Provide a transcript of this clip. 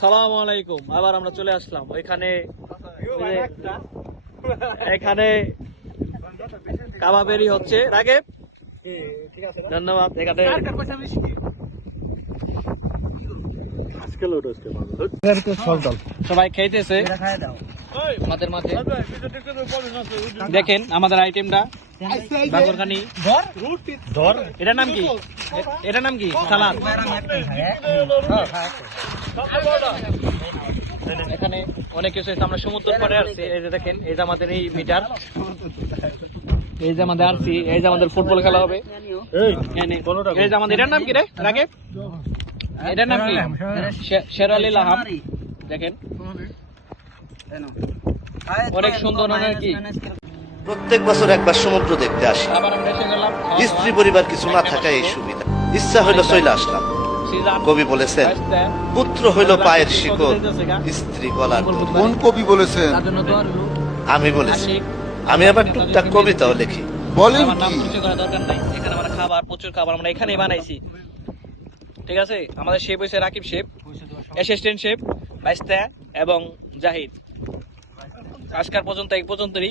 সালাম আলাইকুম। আবার আমরা চলে আসলাম ওইখানে, এখানে কাবাবেরি হচ্ছে। রাগেব, ধন্যবাদ। এখানে সবাই খাইতেছে আমাদের মাঝে। দেখেন আমাদের আইটেমটা, বাগরখানি। এটার নাম কি? এটার নাম কি? সালাদ। এখানে অনেক কিছু আছে। আমরা সমুদ্র পাড়ে আসছি। এই যে দেখেন, এই যে আমাদের এই মিটার, এই যে আমাদের আসছি, এই যে আমাদের ফুটবল খেলা হবে। এই যে আমাদের, এটার নাম কি রে রাগেব? এটার নাম কি? শের আলী লাহাম। দেখেন অনেক সুন্দর, অনেক কি। প্রত্যেক বছর একবার সমুদ্র দেখতে আসি। আবার আমরা এসে গেলাম। স্ত্রী পরিবার কিছু না থাকায় এই সুবিধা। ইচ্ছা হইল চলে আসলাম। কবি বলেছেন, পুত্র হইল পায়ের শিকল, স্ত্রী গলার দড়ি। কোন কবি বলেছেন? আমি বলেছি। আমি আবার টুকটাক কবিতাও লিখি। বলেন আমার নাম কি? পরিচয় করার দরকার নাই। এখানে আমরা খাবার, প্রচুর খাবার আমরা এখানেই বানাইছি। ঠিক আছে, আমাদের শেফ হয়েছে রাকিব শেফ, অ্যাসিস্ট্যান্ট শেফ বাইস্তা এবং জাহিদ। আজকাল পর্যন্ত এই পর্যন্তই।